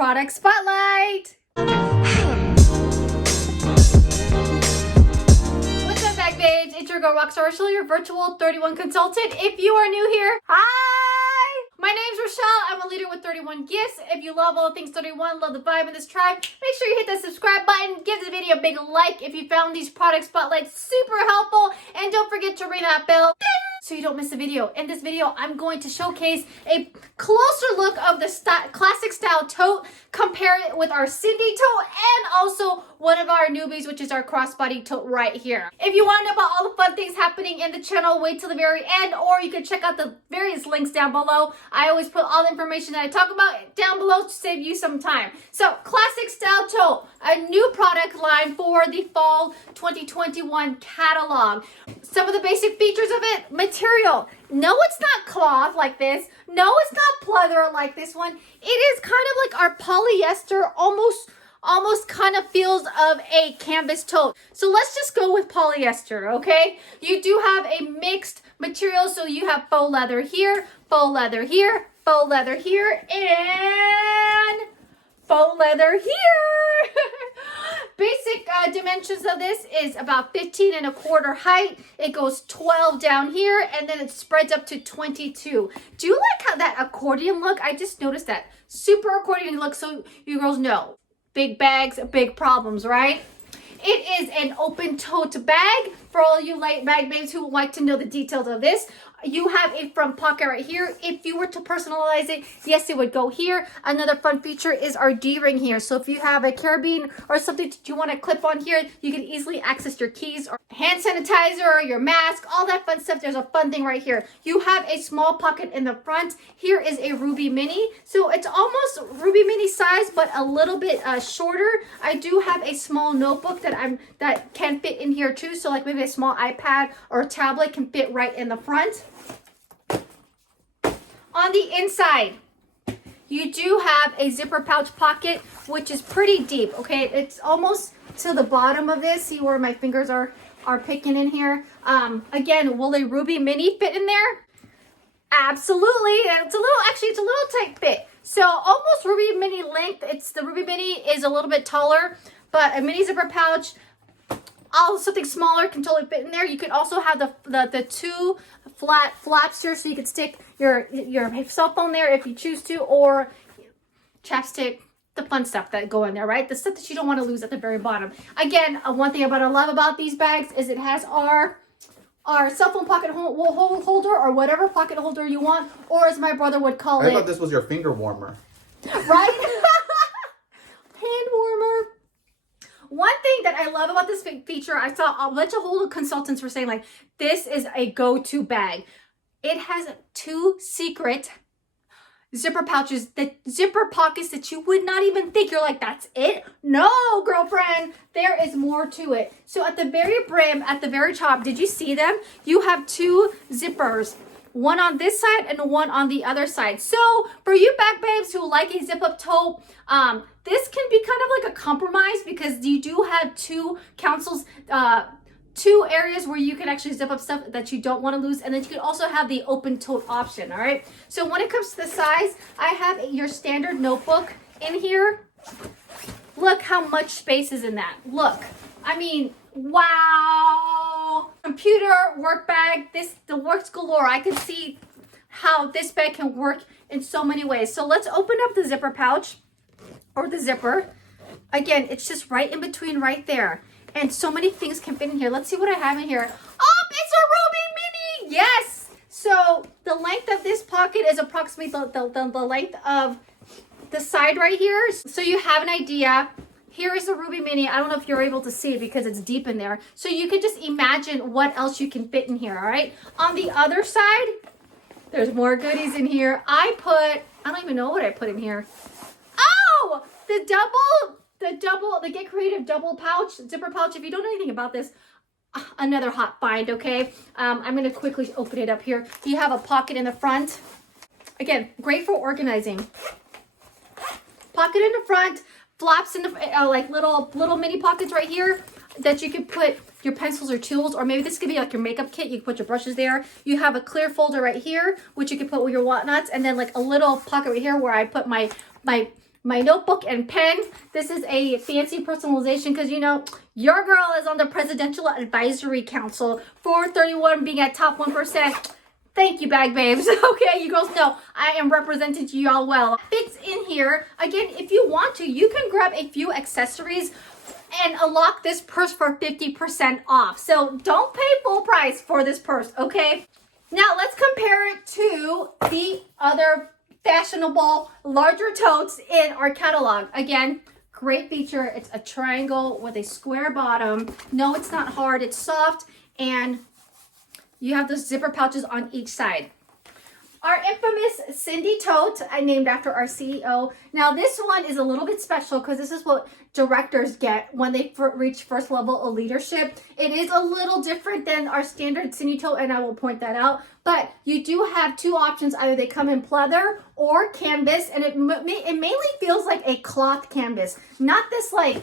product spotlight. What's up, bag babes? It's your girl Rockstar Rochelle, your virtual 31 consultant. If you are new here, hi! My name's Rochelle. I'm a leader with 31 gifts. If you love all things 31, love the vibe in this tribe, make sure you hit that subscribe button. Give this video a big like if you found these product spotlights super helpful. And don't forget to ring that bell so you don't miss a video. In this video, I'm going to showcase a closer look of the classic style tote, compare it with our Cindy tote, and also one of our newbies, which is our crossbody tote right here. If you want to know about all the fun things happening in the channel, wait till the very end, or you can check out the various links down below. I always put all the information that I talk about down below to save you some time. So, classic style tote, a new product line for the fall 2021 catalog. Some of the basic features of it: material. No, it's not cloth like this. No, it's not pleather like this one. It is kind of like our polyester, almost kind of feels of a canvas tote. So let's just go with polyester, okay? You do have a mixed material, so you have faux leather here, faux leather here, faux leather here, and faux leather here. Basic dimensions of this is about 15 and a quarter height. It goes 12 down here, and then it spreads up to 22. Do you like how that accordion look? I just noticed that. Super accordion look, so you girls know. Big bags, big problems, right? It is an open tote bag for all you light bag babes who would like to know the details of this. You have a front pocket right here. If you were to personalize it, yes, it would go here. Another fun feature is our D-ring here. So if you have a carabiner or something that you want to clip on here, you can easily access your keys or hand sanitizer, your mask, all that fun stuff. There's a fun thing right here. You have a small pocket in the front. Here is a Ruby Mini. So it's almost Ruby Mini size, but a little bit shorter. I do have a small notebook that can fit in here too. So like maybe a small iPad or a tablet can fit right in the front. On the inside, you do have a zipper pouch pocket, which is pretty deep, okay? It's almost to the bottom of this. See where my fingers are picking in here. Again, will a Ruby Mini fit in there? Absolutely. It's a little tight fit. So almost Ruby Mini length. The Ruby Mini is a little bit taller, but a mini zipper pouch, something smaller can totally fit in there. You could also have the two flat flaps here, so you could stick your cell phone there if you choose to, or chapstick, the fun stuff that go in there, right? The stuff that you don't want to lose at the very bottom. Again, one thing I love about these bags is it has our cell phone pocket holder, or whatever pocket holder you want, or as my brother would call it. I thought this was your finger warmer. Right? Hand warmer. One thing that I love about this feature, I saw a bunch of whole consultants were saying like, this is a go-to bag. It has two secret zipper pouches, the zipper pockets that you would not even think. You're like, that's it? No, girlfriend, there is more to it. So at the very brim, at the very top, did you see them? You have two zippers. One on this side and one on the other side. So for you back babes who like a zip up tote, this can be kind of like a compromise because you do have two councils, two areas where you can actually zip up stuff that you don't want to lose, and then you can also have the open tote option. All right, so when it comes to the size, I have your standard notebook in here. Look how much space is in that. Look, I mean, wow. Computer, work bag, the works galore. I can see how this bag can work in so many ways. So let's open up the zipper pouch, or the zipper. Again, it's just right in between right there. And so many things can fit in here. Let's see what I have in here. Oh, it's a Ruby Mini! Yes! So the length of this pocket is approximately the length of the side right here. So you have an idea. Here is the Ruby Mini. I don't know if you're able to see it because it's deep in there. So you can just imagine what else you can fit in here, all right? On the other side, there's more goodies in here. I don't even know what I put in here. Oh, the Get Creative double pouch, zipper pouch. If you don't know anything about this, another hot find, okay? I'm going to quickly open it up here. You have a pocket in the front. Again, great for organizing. Pocket in the front, flaps in the, like little mini pockets right here that you can put your pencils or tools, or maybe this could be like your makeup kit. You can put your brushes there. You have a clear folder right here, which you can put with your whatnots, and then like a little pocket right here where I put my my notebook and pen. This is a fancy personalization because, you know, your girl is on the Presidential Advisory Council for 31 being at top 1%. Thank you, bag babes. Okay, you girls know I am representing y'all well. Fits in here. Again, if you want to, you can grab a few accessories and unlock this purse for 50% off. So don't pay full price for this purse, okay? Now let's compare it to the other fashionable larger totes in our catalog. Again, great feature. It's a triangle with a square bottom. No, it's not hard. It's soft, and you have those zipper pouches on each side. Our infamous Cindy Tote, I named after our CEO. Now this one is a little bit special because this is what directors get when they reach first level of leadership. It is a little different than our standard Cindy Tote, and I will point that out. But you do have two options. Either they come in pleather or canvas, and it mainly feels like a cloth canvas, not this like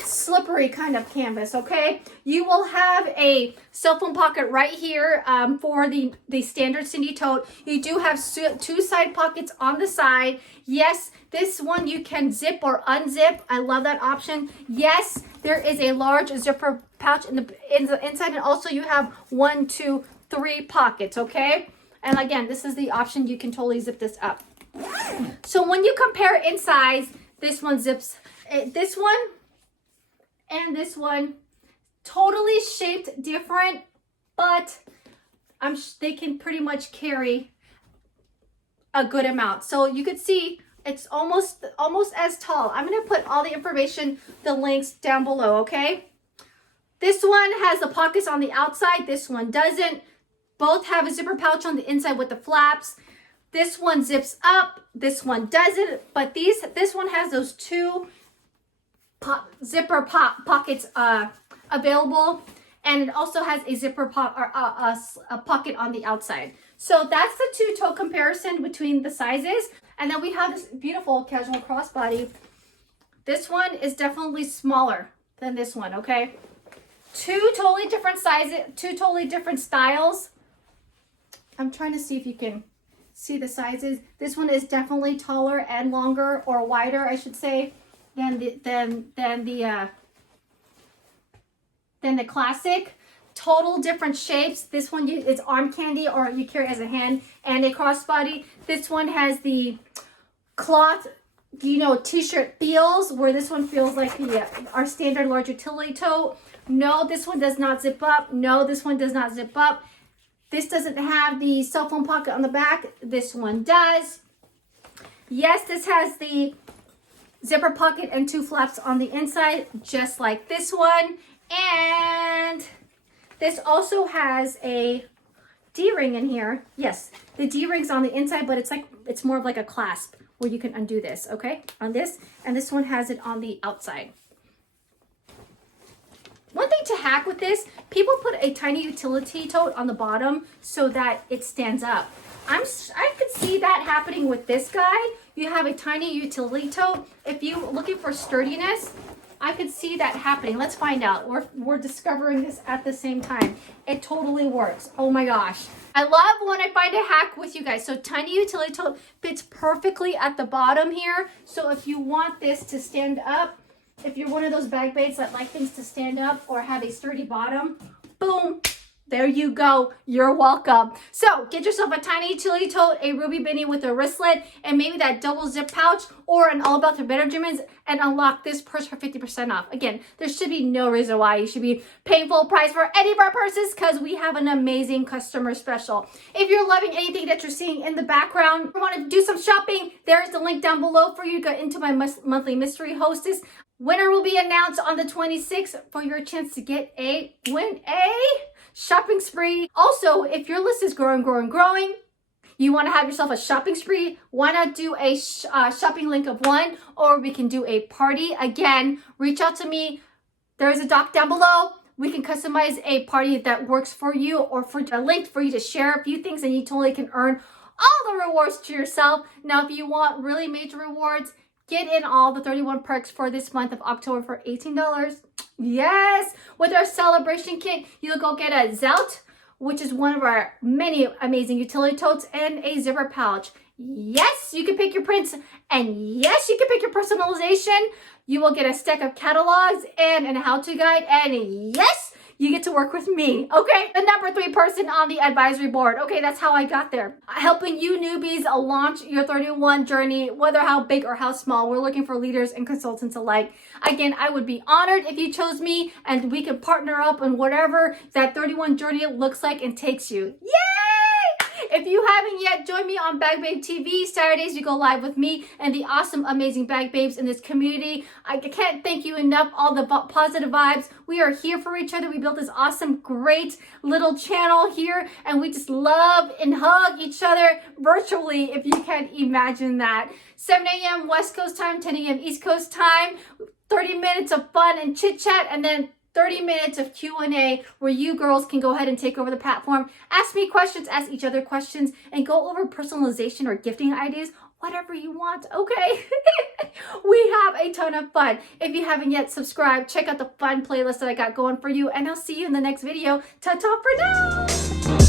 slippery kind of canvas, okay? You will have a cell phone pocket right here for the standard Cindy Tote. You do have two side pockets on the side. Yes, this one you can zip or unzip. I love that option. Yes, there is a large zipper pouch in the inside, and also you have 1, 2, 3 pockets, okay? And again, this is the option. You can totally zip this up. So when you compare in size, this one zips, this one and this one, totally shaped different, but they can pretty much carry a good amount. So you could see it's almost as tall. I'm going to put all the information, the links down below, okay? This one has the pockets on the outside. This one doesn't. Both have a zipper pouch on the inside with the flaps. This one zips up. This one doesn't. But this one has those two zipper pockets available, and it also has a zipper a pocket on the outside. So that's the two tote comparison between the sizes. And then we have this beautiful casual crossbody. This one is definitely smaller than this one, okay? Two totally different sizes, two totally different styles. I'm trying to see if you can see the sizes. This one is definitely taller and longer, or wider, I should say, than the classic. Total different shapes. This one is arm candy, or you carry it as a hand, and a crossbody. This one has the cloth, you know, t-shirt feels, where this one feels like our standard large utility tote. No, this one does not zip up. No, this one does not zip up. This doesn't have the cell phone pocket on the back. This one does. Yes, this has the zipper pocket and two flaps on the inside, just like this one. And this also has a D-ring in here. Yes, the D-ring's on the inside, but it's more of like a clasp where you can undo this, okay, on this. And this one has it on the outside. One thing to hack with this, people put a tiny utility tote on the bottom so that it stands up. I could see that happening with this guy. You have a tiny utility tote. If you're looking for sturdiness, I could see that happening. Let's find out. We're discovering this at the same time. It totally works. Oh my gosh. I love when I find a hack with you guys. So tiny utility tote fits perfectly at the bottom here. So if you want this to stand up, if you're one of those bag babes that like things to stand up or have a sturdy bottom, boom, there you go. You're welcome. So get yourself a tiny utility tote, a ruby beanie with a wristlet, and maybe that double zip pouch, or an All About the Benjamins, and unlock this purse for 50% off. Again, there should be no reason why you should be paying full price for any of our purses, because we have an amazing customer special. If you're loving anything that you're seeing in the background, or want to do some shopping, there's the link down below for you to go into my monthly mystery hostess. Winner will be announced on the 26th for your chance to get win a shopping spree. Also, if your list is growing, you want to have yourself a shopping spree, why not do a shopping link of one, or we can do a party. Again, reach out to me. There's a doc down below. We can customize a party that works for you, or for a link for you to share a few things, and you totally can earn all the rewards to yourself. Now, if you want really major rewards, get in all the 31 perks for this month of October for $18. Yes! With our celebration kit, you'll go get a Zelt, which is one of our many amazing utility totes, and a zipper pouch. Yes, you can pick your prints, and yes, you can pick your personalization. You will get a stack of catalogs and a how-to guide, and yes, you get to work with me, okay? The number 3 person on the advisory board. Okay, that's how I got there. Helping you newbies launch your 31 journey, whether how big or how small. We're looking for leaders and consultants alike. Again, I would be honored if you chose me and we could partner up on whatever that 31 journey looks like and takes you. Yay! If you haven't yet, join me on Bag Babe TV. Saturdays, you go live with me and the awesome, amazing Bag Babes in this community. I can't thank you enough, all the positive vibes. We are here for each other. We built this awesome, great little channel here, and we just love and hug each other virtually, if you can imagine that. 7 a.m. West Coast time, 10 a.m. East Coast time, 30 minutes of fun and chit-chat, and then 30 minutes of Q&A where you girls can go ahead and take over the platform, ask me questions, ask each other questions, and go over personalization or gifting ideas, whatever you want, okay? We have a ton of fun. If you haven't yet subscribed, check out the fun playlist that I got going for you, and I'll see you in the next video. Ta-ta for now!